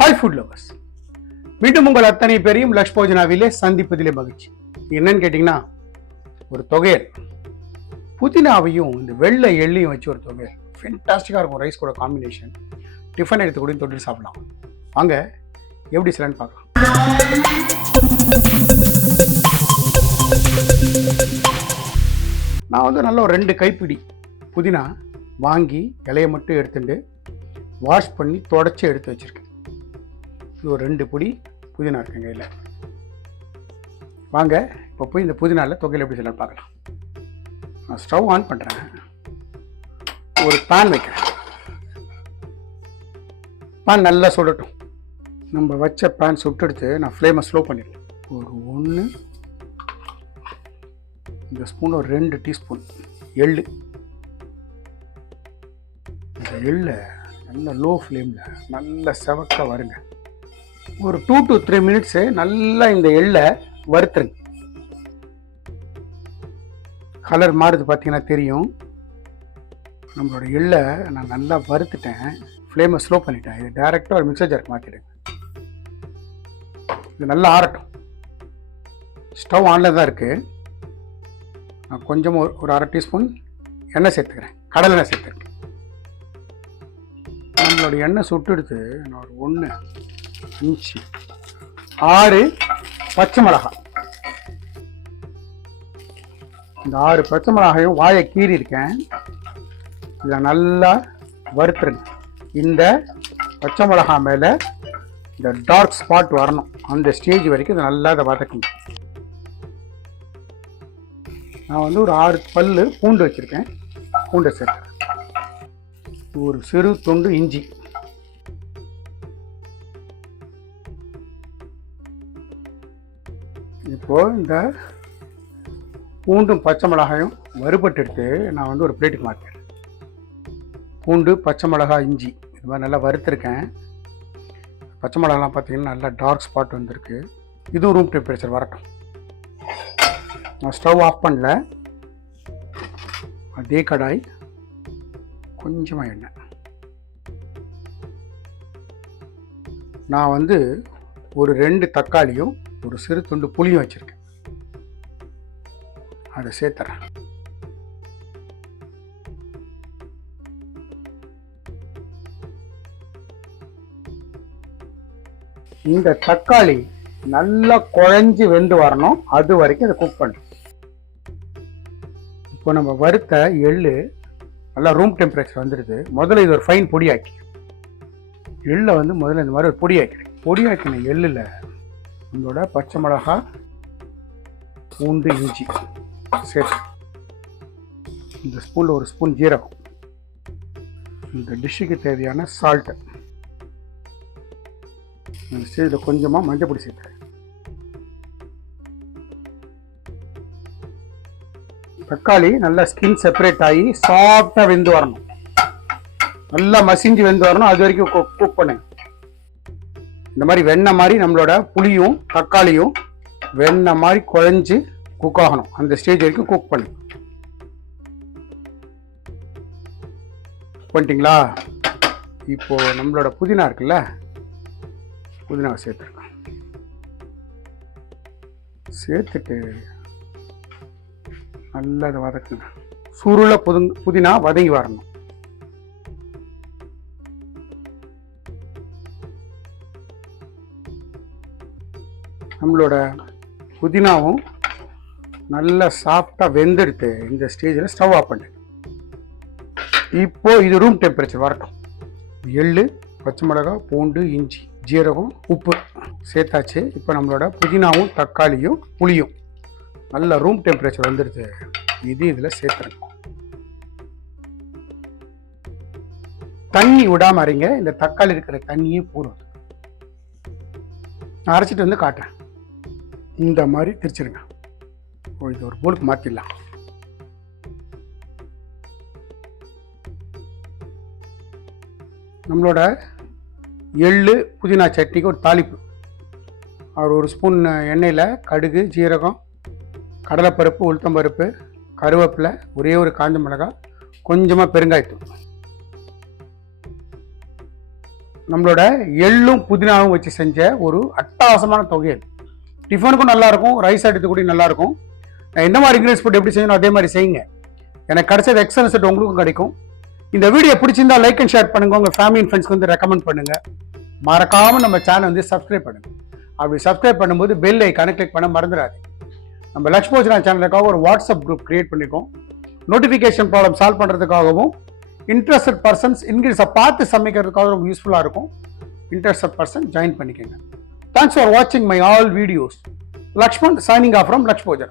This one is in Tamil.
ஹாய் ஃபுட் லவர்ஸ் மீண்டும் உங்கள் அத்தனை பேரையும் லக்ஷ் போஜனாவிலே சந்திப்பதிலே மகிழ்ச்சி. என்னன்னு கேட்டிங்கன்னா ஒரு தொகையல். புதினாவையும் இந்த வெள்ளை எள்ளையும் வச்சு ஒரு தொகையல். ஃபென்டாஸ்டிக்காக இருக்கும் ரைஸ் கூட காம்பினேஷன் டிஃபன் எடுத்து கூட தொட்டு சாப்பிடலாம். வாங்க எப்படி சிலன்னு பார்க்கலாம். நான் வந்து நல்ல ஒரு ரெண்டு கைப்பிடி புதினா வாங்கி இலையை மட்டும் எடுத்துட்டு வாஷ் பண்ணி தொடச்சி எடுத்து வச்சுருக்கேன். இது ஒரு ரெண்டு பொடி புதினா இருக்குங்க கையில் வாங்க இப்போ போய் இந்த புதினாவில் தொகையில் எப்படி செய்யலாம் பார்க்கலாம். நான் ஸ்டவ் ஆன் பண்ணுறேன் ஒரு பேன் வைக்கிறேன். பேன் நல்லா சுடட்டும். நம்ம வச்ச பேன் சுட்டெடுத்து நான் ஃப்ளேமை ஸ்லோ பண்ணிடுறேன். ஒரு ஒன்று இந்த ஸ்பூன் ஒரு ரெண்டு டீஸ்பூன் எள்ளு. இந்த எள்ளை நல்ல லோ ஃப்ளேமில் நல்ல செவக்க வருங்க. ஒரு டூ டு த்ரீ மினிட்ஸு நல்லா இந்த எள்ளை வறுத்துருங்க. கலர் மாறுது பார்த்தீங்கன்னா தெரியும். நம்மளோட எள்ளை நான் நல்லா வறுத்துட்டேன். ஃப்ளேமை ஸ்லோ பண்ணிட்டேன். இது டேரெக்டாக ஒரு மிக்சர் ஜாருக்கு மாற்றிடுங்க இது நல்லா ஆறட்டும். ஸ்டவ் ஆனில் தான் இருக்குது நான் கொஞ்சம் ஒரு ஒரு அரை டீஸ்பூன் எண்ணெய் சேர்த்துக்கிறேன். கடலை எண்ணெய் சேர்த்துருக்கேன் நம்மளோட எண்ணெய் சுட்டு எடுத்து நான் ஒரு ஒன்று இஞ்சி. ஆறு பச்சை மிளகாய். இந்த ஆறு பச்சை மிளகாயும் வாயை கீறி இருக்கேன். இதை நல்லா வறுத்துருங்க. இந்த பச்சை மிளகாய் மேலே இந்த டார்க் ஸ்பாட் வரணும். அந்த ஸ்டேஜ் வரைக்கும் இதை நல்லா இதை வதக்கணும். நான் வந்து ஒரு ஆறு பல் பூண்டு வச்சுருக்கேன். பூண்டை சேர்க்குறேன் ஒரு சிறு துண்டு இஞ்சி. இப்போது இந்த பூண்டும் பச்சை மிளகாயும் வறுபட்டு எடுத்து நான் வந்து ஒரு பிளேட்டுக்கு மாற்றேன் பூண்டு பச்சை மிளகாய் இஞ்சி இது மாதிரி நல்லா வறுத்துருக்கேன். பச்சை மிளகாலாம் பார்த்தீங்கன்னா நல்லா டார்க் ஸ்பாட் வந்திருக்கு. இதுவும் ரூம் டெம்பரேச்சர் வரட்டும். நான் ஸ்டவ் ஆஃப் பண்ணல. அதே கடாய் கொஞ்சமாக எண்ணெய். நான் வந்து ஒரு ரெண்டு தக்காளியும் ஒரு சிறு துண்டு புளியும் வச்சுருக்கேன். அதை சேர்த்துறேன். இந்த தக்காளி நல்லா குழஞ்சி வெந்து வரணும். அது வரைக்கும் இதை குக் பண்ணணும் இப்போ நம்ம வறுத்த எள்ளு நல்லா ரூம் டெம்பரேச்சர் வந்துடுது முதல்ல இது ஒரு ஃபைன் பொடியாக்கி. எள்ளை வந்து முதல்ல இந்த மாதிரி ஒரு பொடியாக்கிறேன் பொடியாக்கின எள்ளில் நம்மளோட பச்சை மிளகா பூண்டு இஞ்சி. சேர்த்து இந்த ஸ்பூனில் ஒரு ஸ்பூன் ஜீரகம். இந்த டிஷ்ஷுக்கு தேவையான சால்ட்டு இந்த ஸ்டேஜில் கொஞ்சமாக மஞ்சள் பொடி சேர்த்துறேன் தக்காளி நல்லா ஸ்கின் செப்பரேட் ஆகி சாஃப்டாக வெந்து வரணும். நல்லா மசிஞ்சு வெந்து வரணும். அது வரைக்கும் குக் பண்ணுங்க. இந்த மாதிரி வெண்ணெய் மாதிரி நம்மளோட புளியும் தக்காளியும் வெண்ணெய் மாதிரி குழஞ்சு குக் ஆகணும். அந்த ஸ்டேஜ் வரைக்கும் குக் பண்ணுங்க பண்ணிட்டீங்களா? இப்போ நம்மளோட புதினா இருக்குல்ல புதினாவை சேர்த்துருக்கோம் சேர்த்துட்டு நல்லா அதை வதக்குங்க. சுருளை புது புதினா வதங்கி வரணும். நம்மளோட புதினாவும் நல்லா சாஃப்டாக வெந்தெடுத்து இந்த ஸ்டேஜில் ஸ்டவ் ஆஃப் பண்ணு. இப்போது இது ரூம் டெம்பரேச்சர் வரட்டும். எள்ளு பச்சை மிளகாய் பூண்டு இஞ்சி ஜீரகம் உப்பு சேர்த்தாச்சு. இப்போ நம்மளோட புதினாவும் தக்காளியும் புளியும். நல்ல ரூம் டெம்பரேச்சர் வந்துடுது. இது இதில் சேர்த்துருங்க தண்ணி விடாமல் அறிங்க இந்த தக்காளி இருக்கிற தண்ணியே போதும். நான் அரைச்சிட்டு வந்து காட்டுறேன். இந்த மாதிரி திரிச்சிருங்க. இது ஒரு போலுக்கு மாற்றிடலாம் நம்மளோட எள்ளு புதினா சட்னிக்கு ஒரு தாளிப்பு. அவர் ஒரு ஸ்பூன் எண்ணெயில் கடுகு ஜீரகம் கடலைப்பருப்பு உளுத்தம்பருப்பு கருவேப்பிலை ஒரே ஒரு காஞ்ச மிளகாய் கொஞ்சமாக பெருங்காயத்தூள். நம்மளோட எள்ளும் புதினாவும் வச்சு செஞ்ச ஒரு அட்டகாசமான தொகையல். டிஃபனுக்கும் நல்லாயிருக்கும் ரைஸ் எடுத்துக்கூடி நல்லா இருக்கும் நான் என்ன மாதிரி இன்க்ரீடியன்ஸ் ஃபுட் எப்படி செய்யணும் அதே மாதிரி செய்யுங்க. எனக்கு கிடைச்சது எக்ஸல் செட் உங்களுக்கும் கிடைக்கும். இந்த வீடியோ பிடிச்சிருந்தா லைக் அண்ட் ஷேர் பண்ணுங்கள் உங்கள் ஃபேமிலி அண்ட் ஃப்ரெண்ட்ஸ்க்கு வந்து ரெக்கமெண்ட் பண்ணுங்கள் மறக்காமல் நம்ம சேனல் வந்து சப்ஸ்கிரைப் பண்ணுங்கள் அப்படி சப்ஸ்கிரைப் பண்ணும்போது பெல் ஐக்கான கிளிக் பண்ண மறந்துடாது நம்ம லக்ஷ்மோஜனா சேனலுக்காக ஒரு வாட்ஸ்அப் குரூப் கிரியேட் பண்ணியிருக்கோம் நோட்டிஃபிகேஷன் ப்ராப்ளம் சால்வ் பண்ணுறதுக்காகவும் இன்ட்ரெஸ்டட் பர்சன்ஸ் இன்க்ரீஸை பார்த்து சமைக்கிறதுக்காக ரொம்ப யூஸ்ஃபுல்லாக இருக்கும். இன்ட்ரெஸ்டட் பர்சன் ஜாயின் பண்ணிக்கோங்க. Thanks for watching my all videos. Lakshman signing off from Lakshpoja.